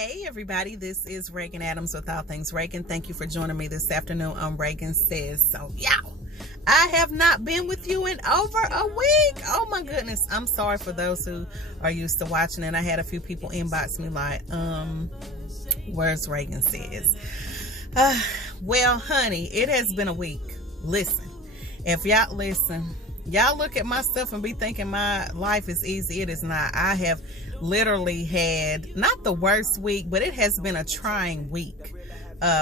Hey everybody, this is Regan Adams with All Things Regan. Thank you for joining me this afternoon on Regan Says. So I have not been with you in over a week. Oh my goodness. I'm sorry for those who are used to watching it. I had a few people inbox me like, where's Regan Says? Well, honey, it has been a week. Listen, if y'all listen, y'all look at my stuff and be thinking my life is easy. It is not. I have literally had not the worst week, but it has been a trying week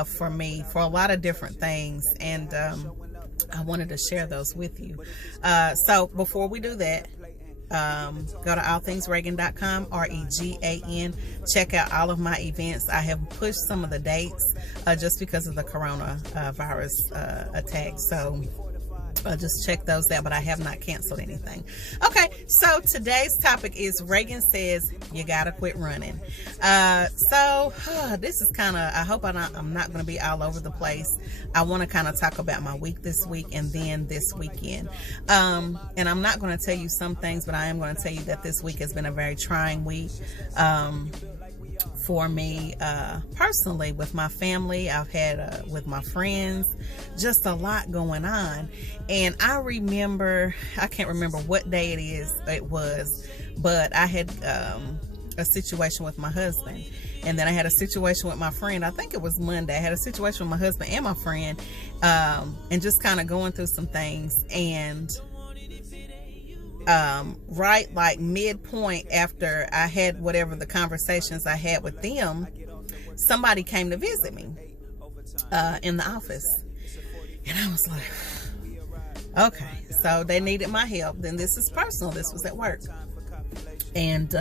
for me for a lot of different things, and I wanted to share those with you. So before we do that, go to allthingsregan.com, Regan. Check out all of my events. I have pushed some of the dates just because of the coronavirus attack. So just check those out, but I have not canceled anything. Okay, so today's topic is Regan Says You Gotta Quit Running. This is kind of, I hope I'm not going to be all over the place. I want to kind of talk about my week this week and then this weekend. And I'm not going to tell you some things, but I am going to tell you that this week has been a very trying week. For me personally, with my family, I've had with my friends, just a lot going on. And I can't remember what day it was, but I had a situation with my husband, and then I had a situation with my friend. I think it was Monday. I had a situation with my husband and my friend, and just kind of going through some things. And right like midpoint after I had whatever the conversations I had with them, somebody came to visit me in the office, and I was like, okay, so they needed my help. Then this is personal. This was at work, and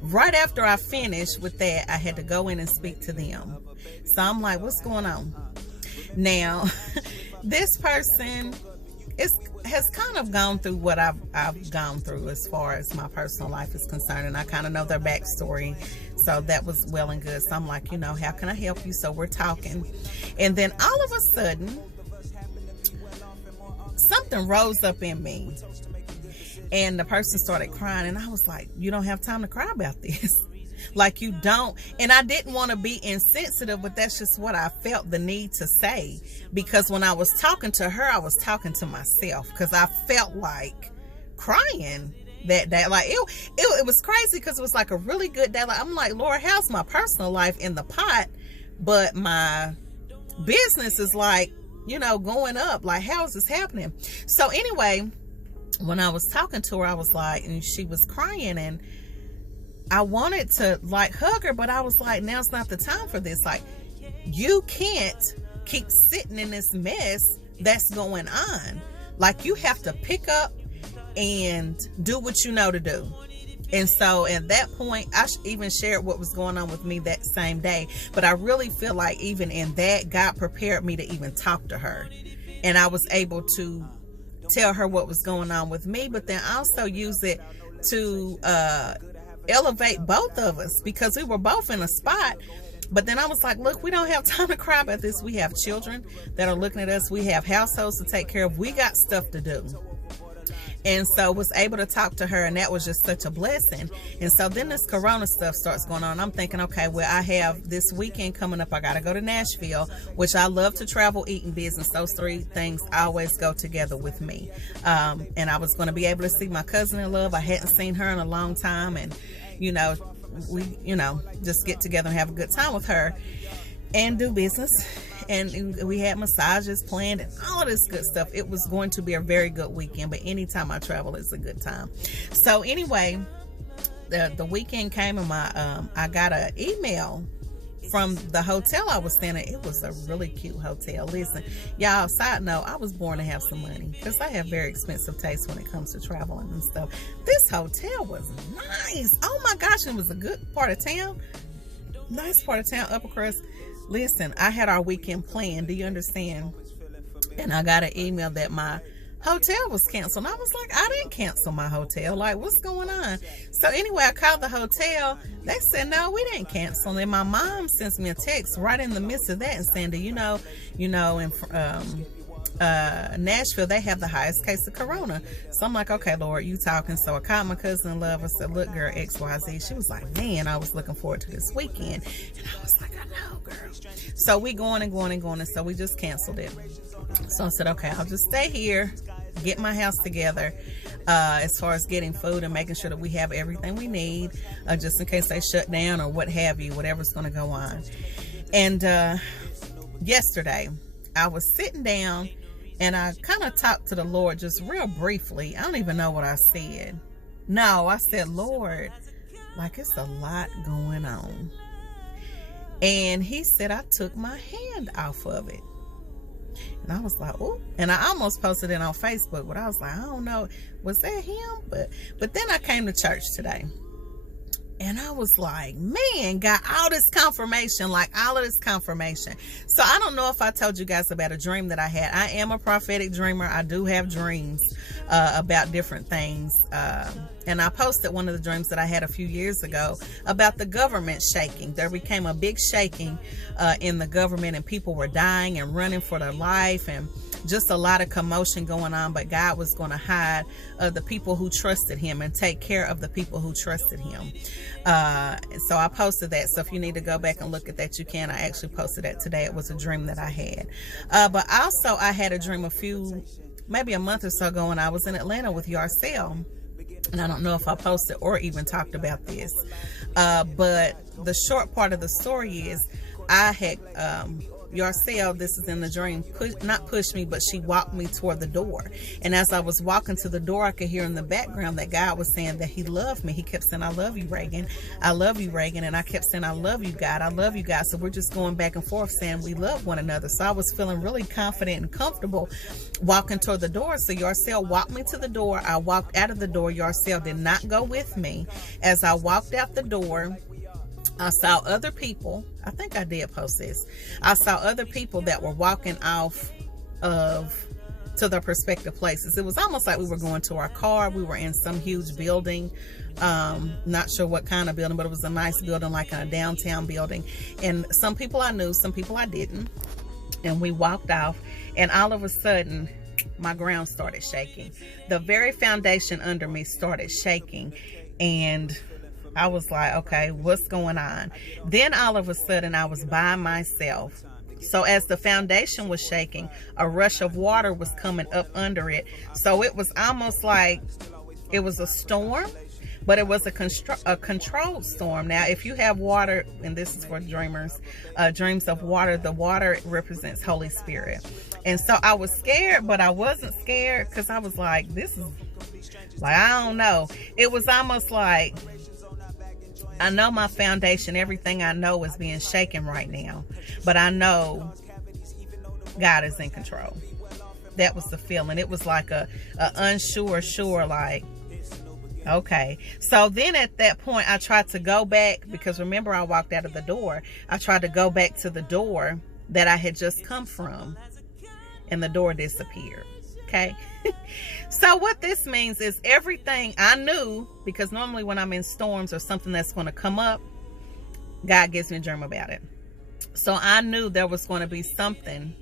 right after I finished with that, I had to go in and speak to them. So I'm like, what's going on now? This person has kind of gone through what I've gone through as far as my personal life is concerned, and I kind of know their backstory, so that was well and good. So I'm like, how can I help you? So we're talking, and then all of a sudden something rose up in me, and the person started crying, and I was like, you don't have time to cry about this. Like, you don't. And I didn't want to be insensitive, but that's just what I felt the need to say, because when I was talking to her, I was talking to myself, because I felt like crying that day. Like it was crazy, because it was like a really good day. Like, I'm like, Lord, how's my personal life in the pot, but my business is like, going up? Like, how is this happening? So anyway, when I was talking to her, I was like, and she was crying, and I wanted to like hug her, but I was like, now's not the time for this. Like, you can't keep sitting in this mess that's going on. Like, you have to pick up and do what you know to do. And so at that point, I even shared what was going on with me that same day. But I really feel like even in that, God prepared me to even talk to her. And I was able to tell her what was going on with me, but then also use it to elevate both of us, because we were both in a spot. But then I was like, look, we don't have time to cry about this. We have children that are looking at us. We have households to take care of. We got stuff to do. And so was able to talk to her, and that was just such a blessing. And so then this corona stuff starts going on. I'm thinking, okay, well, I have this weekend coming up. I got to go to Nashville, which I love to travel, eat, and business. Those three things always go together with me. And I was going to be able to see my cousin in love. I hadn't seen her in a long time. And, we, just get together and have a good time with her and do business. And we had massages planned and all of this good stuff. It was going to be a very good weekend, but anytime I travel, it's a good time. So anyway, the weekend came, and I got an email from the hotel I was staying at. It was a really cute hotel. Listen, y'all, side note, I was born to have some money, because I have very expensive taste when it comes to traveling and stuff. This hotel was nice. Oh my gosh, it was a good part of town. Nice part of town, upper crust. Listen, I had our weekend planned. Do you understand? And I got an email that my hotel was canceled. And I was like, I didn't cancel my hotel. Like, what's going on? So anyway, I called the hotel. They said, no, we didn't cancel. And then my mom sends me a text right in the midst of that and saying, do you know, and Nashville, they have the highest case of corona. So I'm like, okay, Lord, you talking. So I called my cousin in love. I said, look, girl, XYZ. She was like, man, I was looking forward to this weekend. And I was like, I know, girl. So we going and going and going. And so we just canceled it. So I said, okay, I'll just stay here, get my house together, as far as getting food and making sure that we have everything we need, just in case they shut down or what have you, whatever's going to go on. And yesterday, I was sitting down and I kind of talked to the Lord just real briefly. I don't even know what I said. No, I said, Lord, like it's a lot going on. And he said, I took my hand off of it. And I was like, oh, and I almost posted it on Facebook, but I was like, I don't know, was that him? But then I came to church today. And I was like, man, got all this confirmation, like all of this confirmation. So I don't know if I told you guys about a dream that I had. I am a prophetic dreamer. I do have dreams about different things. And I posted one of the dreams that I had a few years ago about the government shaking. There became a big shaking in the government, and people were dying and running for their life, and just a lot of commotion going on. But God was going to hide the people who trusted him and take care of the people who trusted him. So I posted that. So if you need to go back and look at that, you can. I actually posted that today. It was a dream that I had. But also I had a dream maybe a month or so ago, when I was in Atlanta with Yarcel. And I don't know if I posted or even talked about this. But the short part of the story is I had Yarcel, this is in the dream, not pushed me, but she walked me toward the door. And as I was walking to the door, I could hear in the background that God was saying that he loved me. He kept saying, I love you, Regan. I love you, Regan. And I kept saying, I love you, God. I love you, God. So we're just going back and forth saying we love one another. So I was feeling really confident and comfortable walking toward the door. So Yarcel walked me to the door. I walked out of the door. Yarcel did not go with me. As I walked out the door, I saw other people. I think I did post this. I saw other people that were walking off to their respective places. It was almost like we were going to our car. We were in some huge building. Not sure what kind of building, but it was a nice building, like a downtown building. And some people I knew, some people I didn't. And we walked off, and all of a sudden, my ground started shaking. The very foundation under me started shaking. And I was like, okay, what's going on? Then all of a sudden I was by myself. So as the foundation was shaking, a rush of water was coming up under it. So it was almost like it was a storm, but it was a controlled storm. Now, if you have water, and this is for dreamers, dreams of water, the water represents Holy Spirit. And so I was scared, but I wasn't scared, because I was like, this is like, I don't know. It was almost like, I know my foundation, everything I know is being shaken right now, but I know God is in control. That was the feeling. It was like a unsure, like, okay. So then at that point, I tried to go back, because remember, I walked out of the door. I tried to go back to the door that I had just come from, and the door disappeared. Okay. So what this means is everything I knew, because normally when I'm in storms or something that's going to come up, God gives me a dream about it. So I knew there was going to be something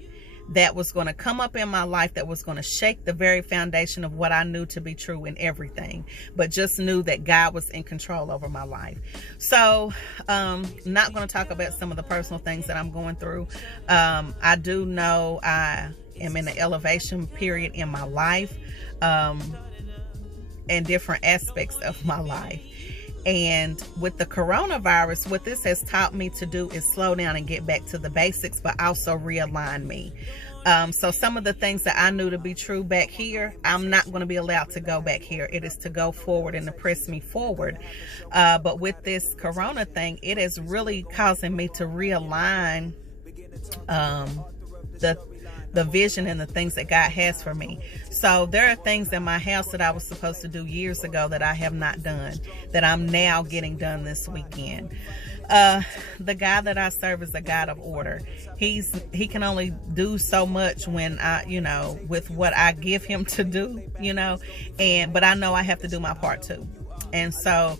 that was going to come up in my life that was going to shake the very foundation of what I knew to be true in everything, but just knew that God was in control over my life. So not going to talk about some of the personal things that I'm going through. I do know I am in an elevation period in my life, and different aspects of my life. And with the coronavirus, what this has taught me to do is slow down and get back to the basics, but also realign me. So some of the things that I knew to be true back here, I'm not going to be allowed to go back here. It is to go forward and to press me forward. But with this corona thing, it is really causing me to realign the vision and the things that God has for me. So there are things in my house that I was supposed to do years ago that I have not done, that I'm now getting done this weekend. The God that I serve is a God of order. He can only do so much when with what I give him to do, but I know I have to do my part too. And so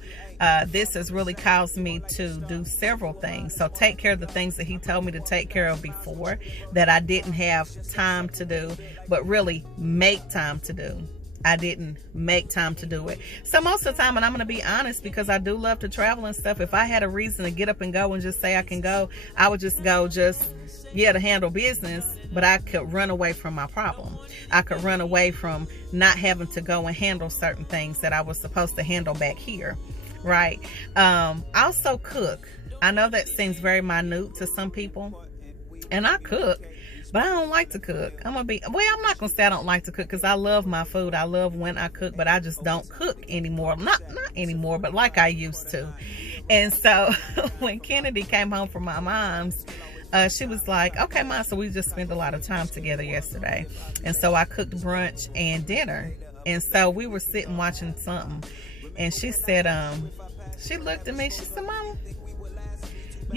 this has really caused me to do several things. So take care of the things that he told me to take care of before that I didn't have time to do, but really make time to do. I didn't make time to do it. So most of the time, and I'm going to be honest, because I do love to travel and stuff, if I had a reason to get up and go and just say I can go, I would just go to handle business, but I could run away from my problem. I could run away from not having to go and handle certain things that I was supposed to handle back here, right? Also cook. I know that seems very minute to some people, and I cook, but I don't like to cook. I'm not gonna say I don't like to cook, because I love my food. I love when I cook, but I just don't cook anymore. Not anymore, but like I used to. And so when Kennedy came home from my mom's, she was like, okay, Mom, so we just spent a lot of time together yesterday. And so I cooked brunch and dinner. And so we were sitting watching something. And she said, she looked at me, she said, Mama,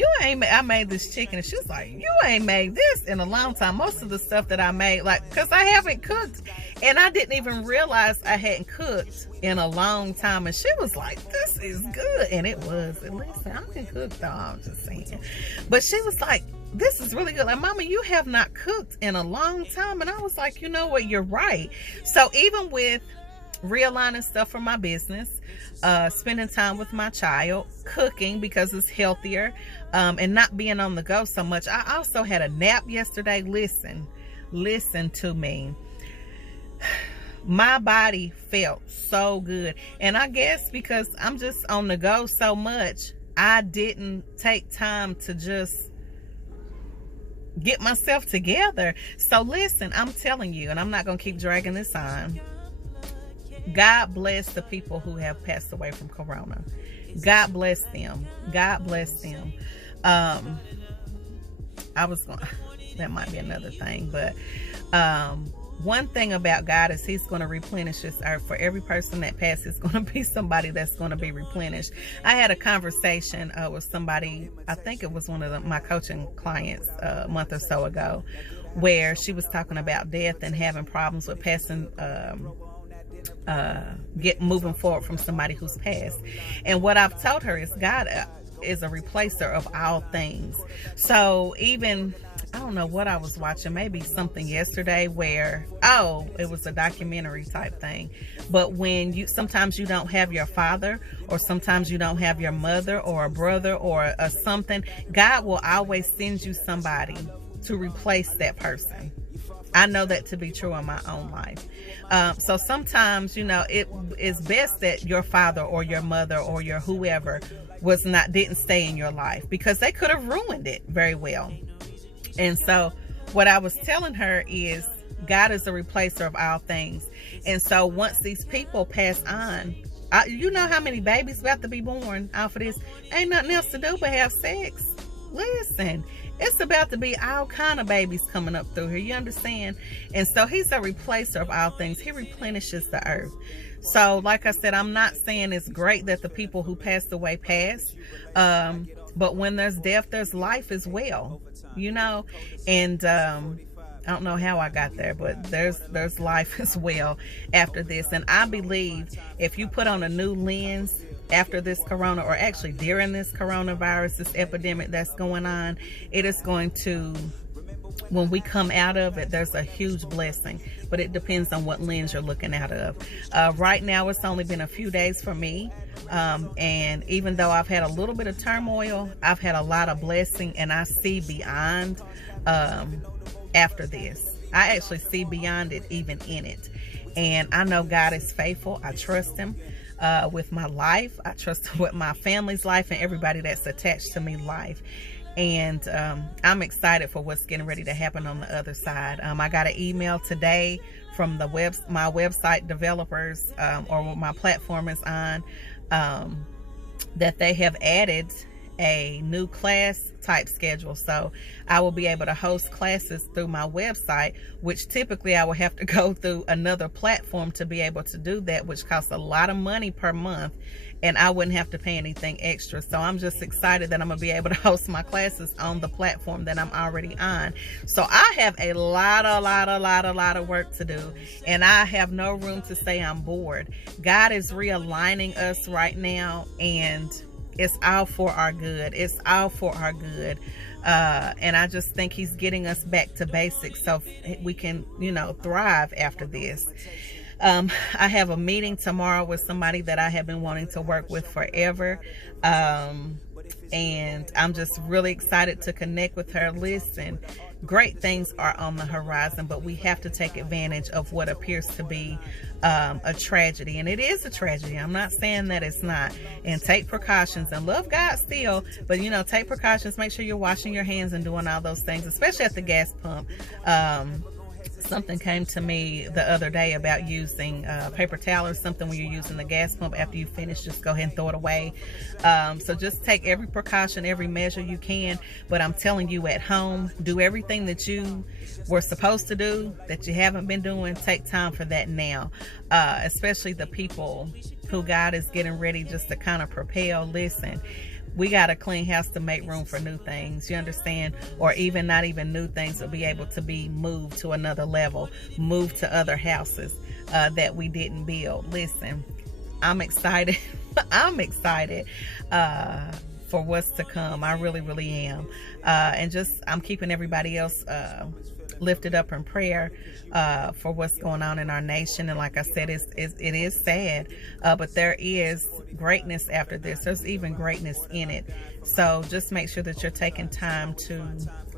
I made this chicken. And she was like, you ain't made this in a long time. Most of the stuff that I made, because I haven't cooked. And I didn't even realize I hadn't cooked in a long time. And she was like, this is good. And it was. At least I can cook, though. I'm just saying. But she was like, this is really good. Like, Mama, you have not cooked in a long time. And I was like, you know what? You're right. So even with realigning stuff for my business, spending time with my child, cooking because it's healthier, and not being on the go so much. I also had a nap yesterday. Listen to me. My body felt so good. And I guess because I'm just on the go so much, I didn't take time to just get myself together. So listen, I'm telling you, and I'm not going to keep dragging this on. God bless the people who have passed away from corona. God bless them. God bless them. That might be another thing, but one thing about God is he's going to replenish this earth. For every person that passes, going to be somebody that's going to be replenished. I had a conversation with somebody, I think it was one of my coaching clients a month or so ago, where she was talking about death and having problems with passing, moving forward from somebody who's passed. And what I've told her is God is a replacer of all things. So even, I don't know what I was watching, maybe something yesterday where, it was a documentary type thing. But when sometimes you don't have your father, or sometimes you don't have your mother or a brother or a something, God will always send you somebody to replace that person. I know that to be true in my own life. So sometimes, it is best that your father or your mother or your whoever didn't stay in your life, because they could have ruined it very well. And so what I was telling her is God is a replacer of all things. And so once these people pass on, you know how many babies about to be born off of this? Ain't nothing else to do but have sex. Listen, it's about to be all kind of babies coming up through here. You understand? And so he's a replacer of all things. He replenishes the earth. So like I said, I'm not saying it's great that the people who passed away passed. But when there's death, there's life as well, and I don't know how I got there, but there's life as well after this. And I believe if you put on a new lens after this corona, or actually during this coronavirus, this epidemic that's going on, it is going to, when we come out of it, there's a huge blessing. But it depends on what lens you're looking out of. Right now, it's only been a few days for me. And even though I've had a little bit of turmoil, I've had a lot of blessing, and I see beyond after this. I actually see beyond it, even in it. And I know God is faithful. I trust him with my life. I trust him with my family's life and everybody that's attached to me life. And I'm excited for what's getting ready to happen on the other side. I got an email today from my website developers, or what my platform is on, that they have added a new class type schedule. So I will be able to host classes through my website, which typically I will have to go through another platform to be able to do that, which costs a lot of money per month, and I wouldn't have to pay anything extra. So I'm just excited that I'm gonna be able to host my classes on the platform that I'm already on. So I have a lot of work to do, and I have no room to say I'm bored. God is realigning us right now, and it's all for our good. It's all for our good. And I just think he's getting us back to basics so we can, you know, thrive after this. I have a meeting tomorrow with somebody that I have been wanting to work with forever. And I'm just really excited to connect with her. Listen, great things are on the horizon, but we have to take advantage of what appears to be a tragedy. And it is a tragedy. I'm not saying that it's not. And take precautions and love God still, but you know, take precautions. Make sure you're washing your hands and doing all those things, especially at the gas pump. Something came to me the other day about using paper towel or something when you're using the gas pump. After you finish, just go ahead and throw it away. So just take every precaution, every measure you can. But I'm telling you, at home, do everything that you were supposed to do that you haven't been doing. Take time for that now, especially the people who God is getting ready just to kind of propel. Listen, we got a clean house to make room for new things, you understand? Or even not even new things, will be able to be moved to another level, moved to other houses that we didn't build. Listen, I'm excited. I'm excited for what's to come. I really am. And just, I'm keeping everybody else lifted up in prayer for what's going on in our nation. And like I said, it is sad, but there is greatness after this. There's even greatness in it. So just make sure that you're taking time to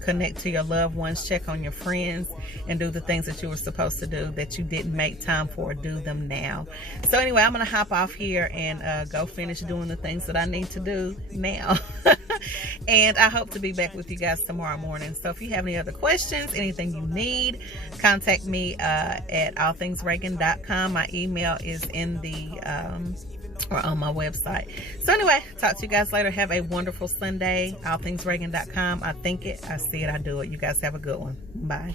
connect to your loved ones, check on your friends, and do the things that you were supposed to do that you didn't make time for. Do them now. So anyway, I'm gonna hop off here and go finish doing the things that I need to do now. And I hope to be back with you guys tomorrow morning. So if you have any other questions, anything you need, contact me at allthingsregan.com. My email is in the or on my website. So anyway, talk to you guys later. Have a wonderful Sunday. allthingsregan.com. I think it, I see it, I do it. You guys have a good one. Bye.